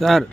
Sir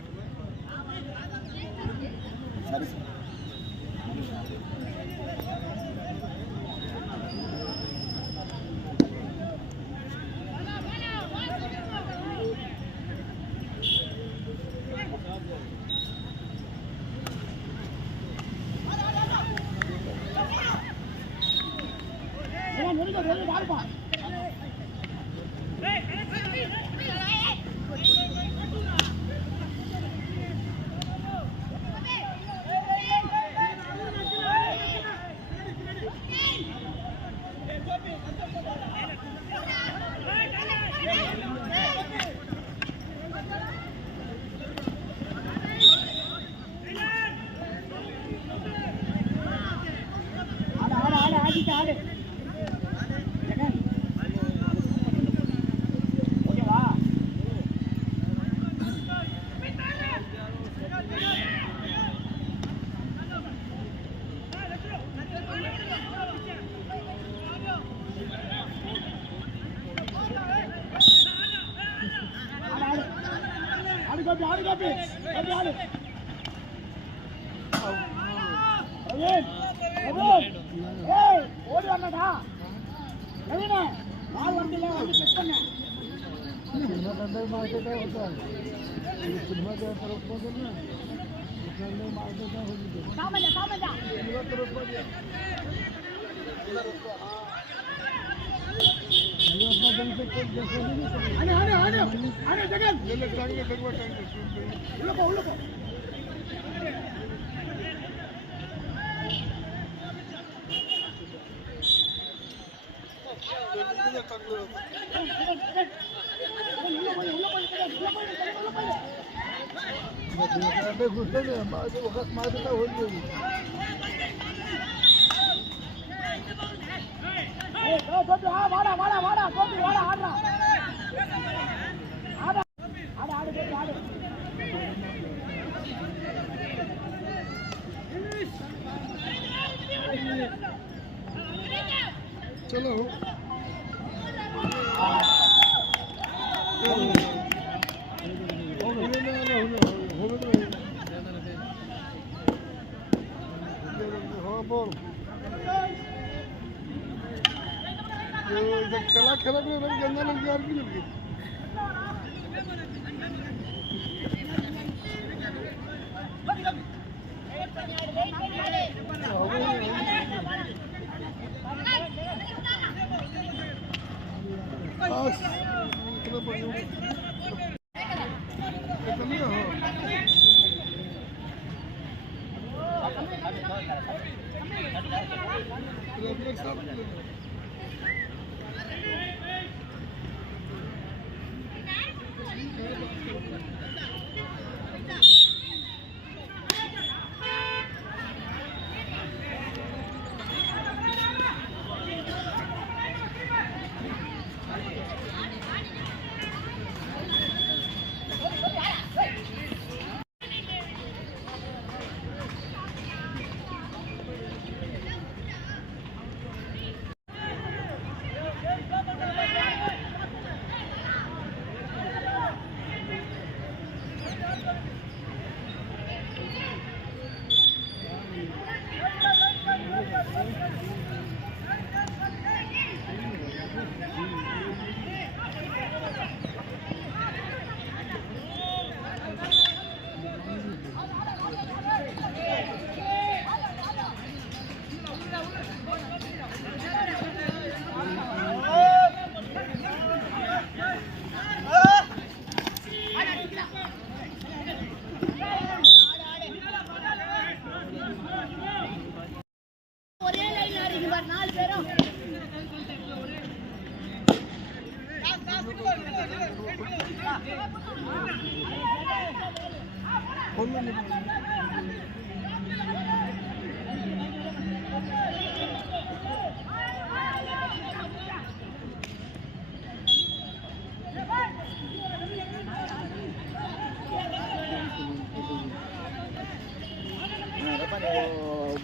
चलो खेला खेला भी गंदा लग गया भी लग गई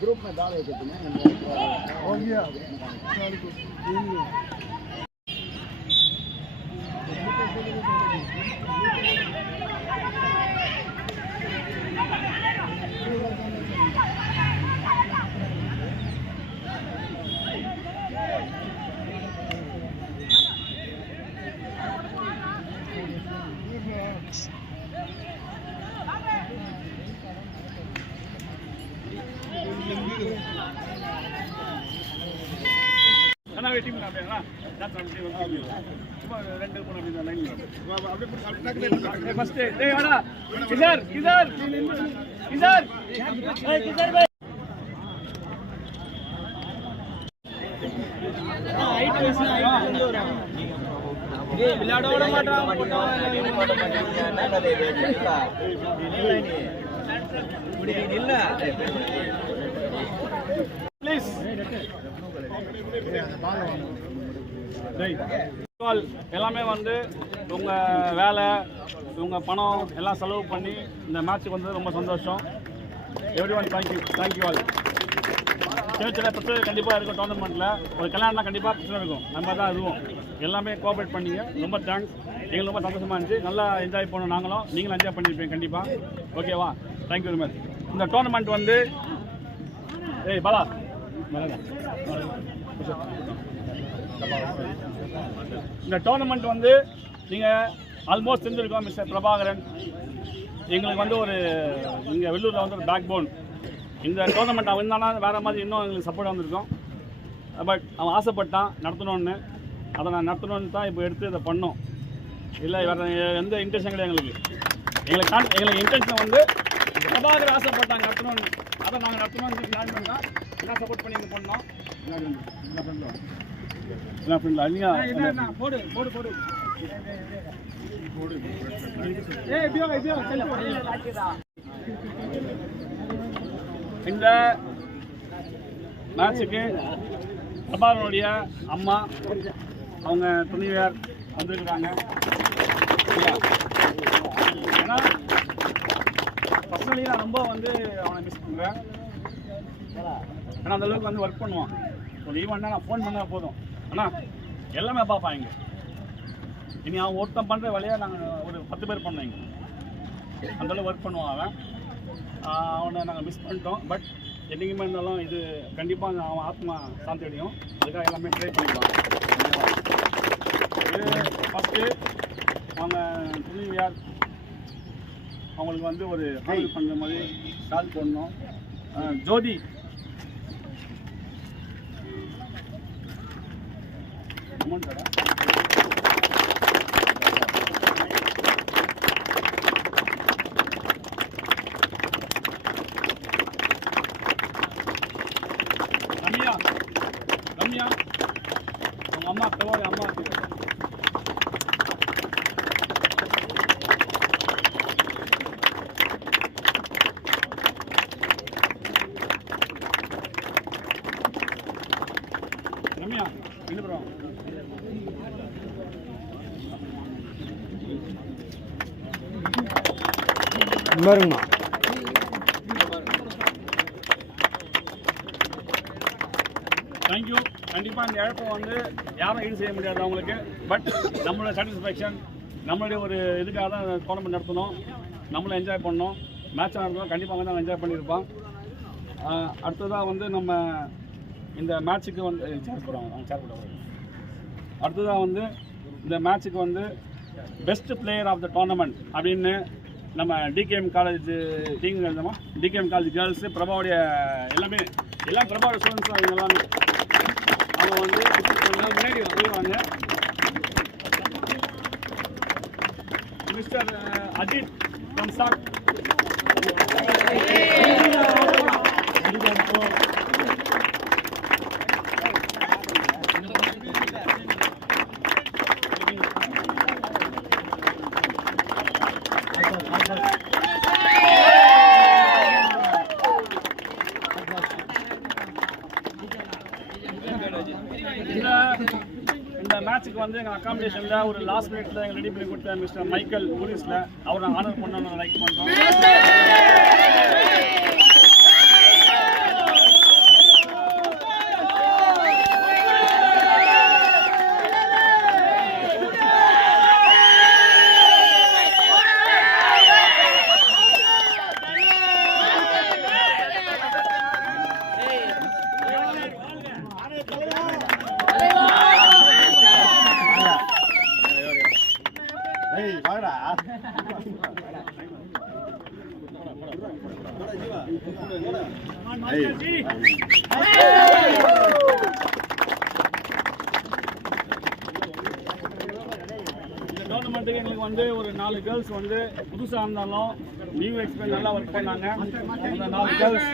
ग्रुप में डाल देते तुम्हें हो गया அப்படியே டீம் அப்படியே ரெண்டு மூணு அப்படி லைன் அப்படியே ஃபர்ஸ்ட் டேய் வாடா கிசார் கிசார் கிசார் கிசார் பாய் ஹைட் வைஸ் ஹைட் வந்து வரும் ஏய் விளையாட விட மாட்டறான் போட்டவன் என்னடா இல்ல நீ இப்படி இல்ல ப்ளீஸ் எல்லாமே வந்து உங்கள் வேலை உங்கள் பணம் எல்லாம் செலவு பண்ணி இந்த மேட்ச்சுக்கு வந்து ரொம்ப சந்தோஷம். Every one thank you all. சின்ன சின்ன பிரச்சனை கண்டிப்பாக இருக்கும் டோர்னமெண்ட்டில். ஒரு கல்யாணம்னா கண்டிப்பாக பிரச்சனை இருக்கும், நம்ம தான் இதுவும் எல்லாமே கோஆப்ரேட் பண்ணிங்க. ரொம்ப தேங்க்ஸ், எங்களுக்கு ரொம்ப சந்தோஷமாக இருந்துச்சு. நல்லா என்ஜாய் பண்ணோம், நாங்களும் நீங்களும் என்ஜாய் பண்ணியிருப்பீங்க கண்டிப்பாக. ஓகேவா? Thank you very much. இந்த டோர்னமெண்ட் வந்து ஏய் பாலா இந்த டோர்னமெண்ட் வந்து நீங்கள் ஆல்மோஸ்ட் தெரிஞ்சிருக்கோம். மிஸ்டர் பிரபாகரன் எங்களுக்கு வந்து ஒரு இங்கே வெள்ளூரில் வந்து ஒரு பேக் போன். இந்த டோர்னமெண்ட் அவன் இருந்தானா வேறு மாதிரி இன்னும் எங்களுக்கு சப்போர்ட் வந்திருக்கோம். பட் அவன் ஆசைப்பட்டான் நடத்தணும்னு, அதை நான் நடத்தணும்னு தான் இப்போ எடுத்து இதை பண்ணோம். இல்லை வேறு எந்த இன்டென்ஷன் கிடையாது எங்களுக்கு இன்டென்ஷன் வந்து பிரபாகர் ஆசைப்பட்டாங்க நடத்தணும்னு, அதை நாங்கள் நடத்தணும்னு பிளான் பண்ணால் எல்லாம் சப்போர்ட் பண்ணி இங்கே பண்ணோம். போடு போடு போடு இந்த மேட்சுக்கு பிரபாகரனுடைய அம்மா அவங்க துணைவியார் வந்திருக்கிறாங்க. ஏன்னா பர்சனலி நான் ரொம்ப வந்து அவனை மிஸ் பண்ணுறேன். ஏன்னா அந்தளவுக்கு வந்து ஒர்க் பண்ணுவான். ஒரு ஈவெண்ட்னா நான் ஃபோன் பண்ணால் போதும், ஆனால் எல்லாமே பார்ப்பாங்க. இனி அவன் ஒருத்தன் பண்ணுற வேலையாக நாங்கள் ஒரு 10 பேர் பண்ணோம். இங்கே அந்தளவு ஒர்க் பண்ணுவான் அவனை நாங்கள் மிஸ் பண்ணிட்டோம். பட் என்றைக்குமே இருந்தாலும் இது கண்டிப்பாக அவன் ஆத்மா சாந்தி அடையும். அதுக்காக எல்லாமே ட்ரை பண்ணிக்கலாம். இது ஃபஸ்ட்டு அவங்க துணிவியார் அவங்களுக்கு வந்து ஒரு ஹெல்ப் பண்ணுற மாதிரி கால் பண்ணோம். ஜோதி அமௌண்ட்டா ரம்யா ரம்யா அவங்க அம்மா தவறு அம்மா ரம்யா என்ன ப்ரோ பாருங்கம்மா. தேங்க்யூ. கண்டிப்பாக இந்த இழப்பை வந்து யாரும் ஈடு செய்ய முடியாது அவங்களுக்கு. பட் நம்மளோட சாட்டிஸ்ஃபேக்ஷன், நம்மளுடைய ஒரு இதுக்காக தான் டோர்னமெண்ட் நடத்தணும், நம்மளும் என்ஜாய் பண்ணோம். மேட்சாக நடத்தணும், கண்டிப்பாக வந்து அவன் என்ஜாய் பண்ணியிருப்பான். அடுத்ததாக வந்து நம்ம இந்த மேட்சுக்கு வந்து அடுத்ததாக வந்து இந்த மேட்சுக்கு வந்து best player of the tournament அப்படின்னு நம்ம TKM college TKM college girls பிரபாவுடைய எல்லாம் பிரபாவோட ஸ்டூடெண்ட்ஸ் அவங்க எல்லாமே அவங்க வந்து முன்னாடி வருவாங்க. மிஸ்டர் அஜித் கம்சாக் இந்த மேட்சுக்கு வந்து எங்கள் அகாமடேஷனில் ஒரு லாஸ்ட் மினிட்ல எங்கள் ரெடி பண்ணி கொடுத்த மிஸ்டர் மைக்கேல் ஊரிஸில் அவரை ஆனர் பண்ண லைக் பண்ணுறோம். டோர்னமெண்ட்டுக்கு எங்களுக்கு வந்து ஒரு 4 கேர்ள்ஸ் வந்து புதுசாக இருந்தாலும் நியூ எக்ஸ்பீரியன்ஸ் நல்லா ஒர்க் பண்ணாங்க. அந்த 4 கேர்ள்ஸ்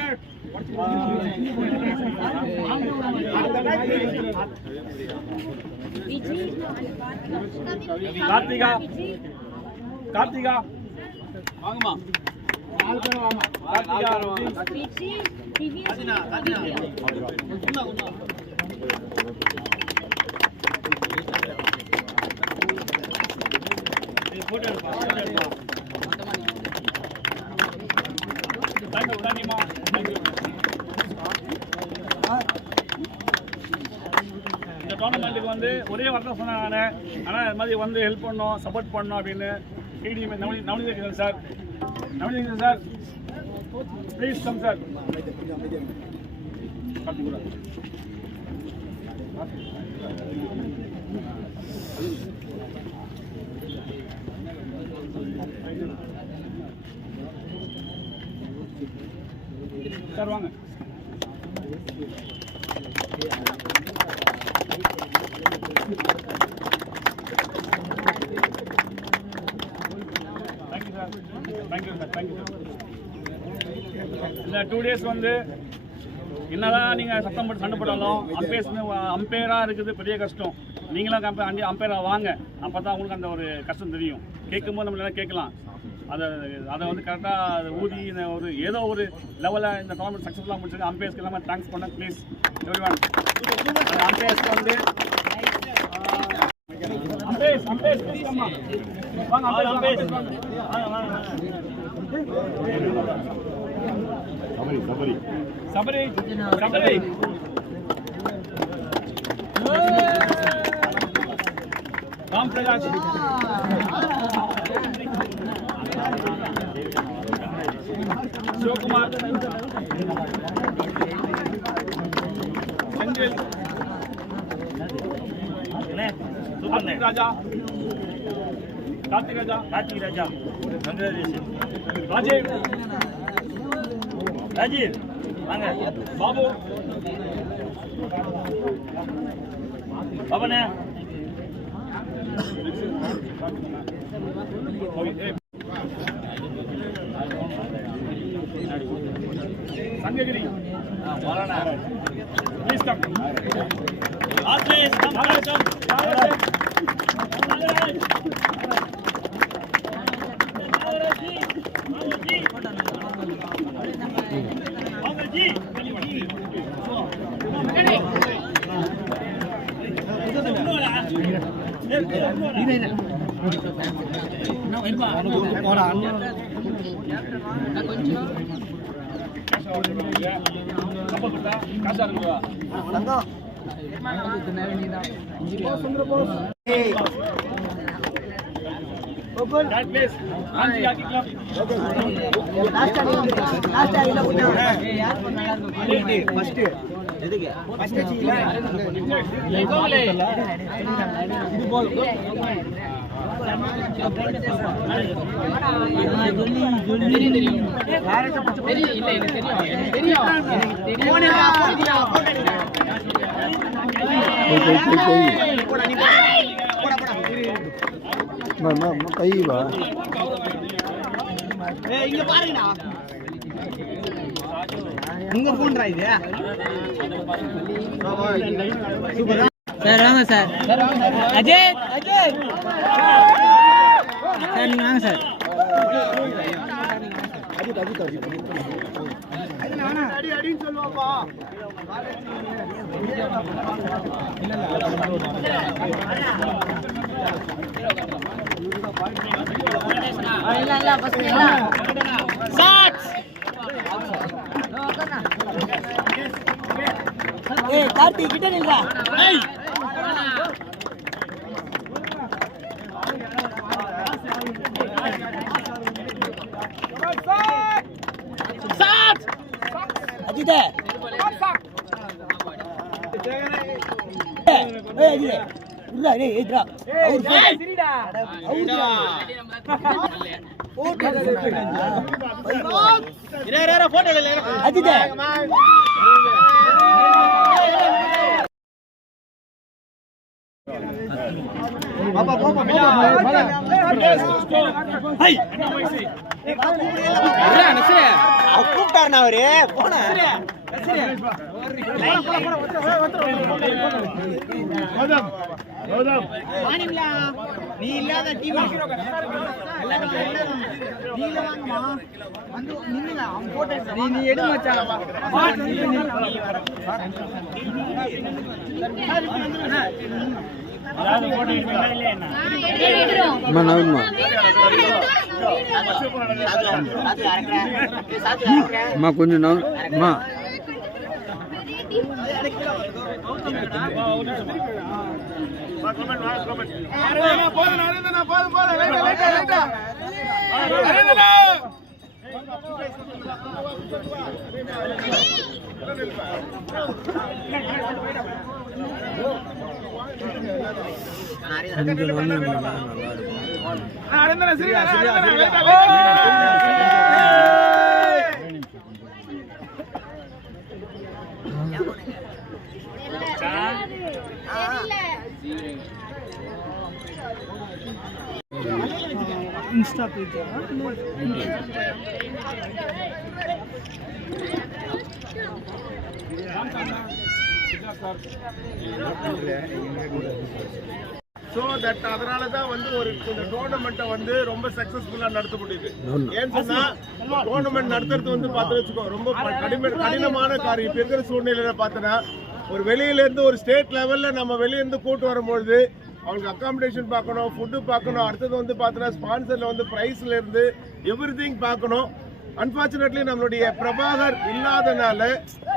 கார்த்திகா கார்த்திகா வாங்கம்மா. கார்த்திகா போட்டோ எடுப்பா. தேங்க்யூமா. தேங்க்யூ. இந்த டோர்னமெண்ட்டுக்கு வந்து ஒரே வார்த்தை சொன்னேன் நான். ஆனால் இது மாதிரி வந்து ஹெல்ப் பண்ணணும், சப்போர்ட் பண்ணணும் அப்படின்னு TDM Navaneethakrishnan sir. Navaneethakrishnan sir please come sir. Sir வாங்க. Thank you sir. Thank you sir. Thank you sir. இந்த 2 days வந்து என்னதான் நீங்கள் சத்தம் போட்டு சண்டை போட்டாலும் அம்பையராக இருக்குது பெரிய கஷ்டம். நீங்களாம் அம்பையராக வாங்க. அப்போ தான் உங்களுக்கு அந்த ஒரு கஷ்டம் தெரியும். கேட்கும்போது நம்ம எல்லாம் கேட்கலாம். அதை வந்து கரெக்டாக ஊதி ஒரு ஏதோ ஒரு லெவலில் இந்த டோர்னமெண்ட் சக்ஸஸ்ஃபுல்லாக முடிச்சிருக்கு. அம்பையர்ஸ்க்கு எல்லாமே தேங்க்ஸ் பண்ண ப்ளீஸ் எவ்ரி ஒன். அந்த அம்பையர்ஸ்க்கு வந்து அம்பையர்ஸ் ப்ளீஸ் அம்மா வாங்க. அம்பையர்ஸ் சபரி சபரி சபரி ராம் பிரகாஷ் சிவகுமார் செந்தில் கார்த்திக் ராஜா ராஜீவ் வாங்க. பாபு பாபனே சங்ககிரி ப்ளீஸ் கம். கைவா இங்க பாருங்கடா. உங்க போன்டா இது. Super sir. வாங்க சார். அஜய் அஜய் சார் நீங்க வாங்க சார். அடி அடின்னு சொல்லுவாப்பா. கார்த்தி கிட்ட நில்றா. அஜிதே அஜிதே உள்ள டேய் ஏத்ரா அவர் சரிடா அவுடா போட்டோ இர போட்டோ இல்ல அஜிதே பாப்பா பாப்பா கூப்பிட்டாருண்ணா அவரு போன நீ இல்லாத டீம் நீ எடு மச்சான் கொஞ்சம் இன்ஸ்டா பேஜ் ஸோ தட் அதனால தான் வந்து ஒரு இந்த டோர்னமெண்ட்டை வந்து ரொம்ப சக்ஸஸ்ஃபுல்லாக நடத்த முடியுது. ஏன்னு சொன்னால் டோர்னமெண்ட் நடத்துறது வந்து பார்த்து வச்சுக்கோ ரொம்ப கடினமான காரியம். இப்போ இருக்கிற சூழ்நிலையில் பார்த்தோன்னா ஒரு வெளியிலேருந்து ஒரு ஸ்டேட் லெவலில் நம்ம வெளியேருந்து கூட்டு வரும்பொழுது அவங்களுக்கு அக்காமடேஷன் பார்க்கணும், ஃபுட்டு பார்க்கணும், அடுத்தது வந்து பார்த்தோன்னா ஸ்பான்சரில் வந்து ப்ரைஸ்லேருந்து எவ்ரிதிங் பார்க்கணும். அன்பார்ச்சுனேட்லி நம்மளுடைய பிரபாகர் இல்லாதனால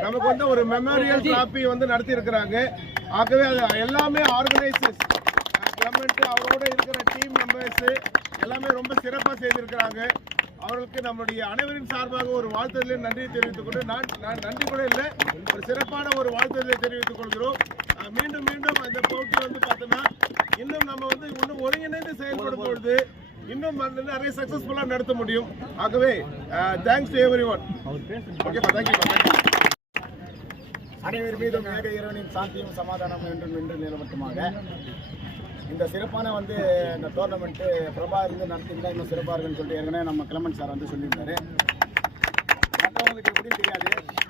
நமக்கு வந்து ஒரு மெமோரியல் டிராபி வந்து நடத்தி இருக்கிறாங்க. ஆகவே அது எல்லாமே ஆர்கனைசர்ஸ் கிளமெண்ட் அவரோட இருக்கிற டீம் மெம்பர்ஸ் எல்லாமே ரொம்ப சிறப்பாக செய்திருக்கிறாங்க. அவர்களுக்கு நம்முடைய அனைவரின் சார்பாக ஒரு வாழ்த்துதலை நன்றி தெரிவித்துக் கொண்டு நான் நன்றி கூட இல்லை, ஒரு சிறப்பான ஒரு வாழ்த்துதலை தெரிவித்துக் கொள்கிறோம். மீண்டும் மீண்டும் அந்த போட்டி வந்து பார்த்தோன்னா இன்னும் நம்ம வந்து இன்னும் ஒருங்கிணைந்து செயல்படும் பொழுது இன்னும் நிறைய சக்சஸ்ஃபுல்லாக நடத்த முடியும். ஆகவே தேங்க்ஸ் டு எவ்ரிஒன். ஓகேப்பா, தேங்க்யூ. அனைவர் மீதும் ஏக இறைவனின் சாந்தியும் சமாதானம் என்றும் நின்று நிலவட்டுமாக. இந்த சிறப்பான வந்து இந்த டோர்னமெண்ட்டு பிரபா இருந்து நடத்திருந்தால் இன்னும் சிறப்பாக இருக்குன்னு சொல்லிட்டு ஏற்கனவே நம்ம கிளமன் சார் வந்து சொல்லியிருந்தாரு. மற்றவங்களுக்கு எப்படின்னு தெரியாது,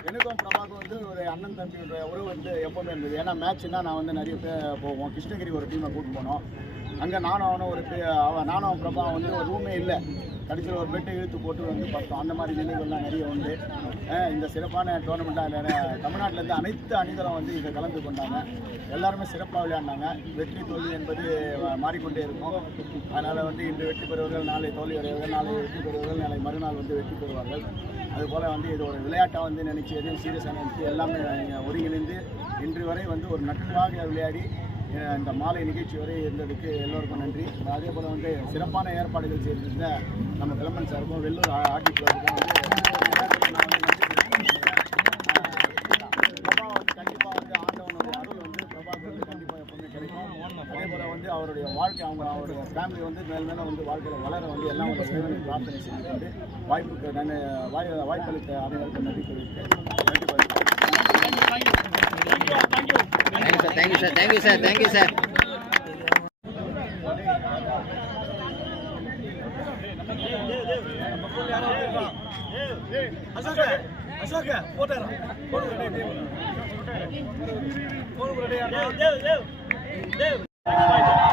எனக்கும் பிரபாவுக்கும் வந்து ஒரு அண்ணன் தம்பியோட உறவு வந்து எப்போவுமே இருந்தது. ஏன்னா மேட்ச்னா நான் வந்து நிறைய பேர் போவோம். கிருஷ்ணகிரி ஒரு டீமை கூட்டு போனோம். அங்கே நானும் அவனும் நானும் பிரபா வந்து ஒரு ரூமே இல்லை, கடைசியில் ஒரு பெட்டை இழுத்து போட்டு வந்து பார்த்தோம். அந்த மாதிரி நினைவுகள்லாம் நிறைய உண்டு. இந்த சிறப்பான டோர்னமெண்ட்டாக தமிழ்நாட்டிலேருந்து அனைத்து அணிகளும் வந்து இதை கலந்து கொண்டாங்க. எல்லாருமே சிறப்பாக விளையாடினாங்க. வெற்றி தோல்வி என்பது மாறிக்கொண்டே இருக்கும். அதனால் வந்து இன்று வெற்றி பெறுவர்கள் நாளை தோல்வி அடைவர்கள், நாளை வெற்றி பெறுவர்கள் நாளை மறுநாள் வந்து வெற்றி பெறுவார்கள். அதுபோல் வந்து இது ஒரு விளையாட்டாக வந்து நினச்சி எதையும் சீரியஸாக நினச்சி எல்லாமே ஒருங்கிணைந்து இன்று வரை வந்து ஒரு நட்பாக விளையாடி இந்த மாலை நிகழ்ச்சி வரை இருந்ததுக்கு எல்லோருக்கும் நன்றி. அதே போல் வந்து சிறப்பான ஏற்பாடுகள் செய்திருந்த நம்ம கிளம்பன் சாருக்கும் வெள்ளூர் ஆர்டி கிளப்புக்கும் வந்து பிரபா வந்து கண்டிப்பாக வந்து ஆண்டவனுடைய அருள் வந்து பிரபாவுக்கு வந்து கண்டிப்பாக எப்பவுமே கிடைக்கும். அதே போல் வந்து அவருடைய வாழ்க்கை அவருடைய ஃபேமிலி வந்து மேலும் வந்து வாழ்க்கையில் வளர வந்து எல்லாம் வந்து சிவனை பிரார்த்தனை செஞ்சுட்டு வாய்ப்பளித்த அனைவருக்கும் நன்றி தெரிவித்து Thank you, sir. Thank you, sir. Dev.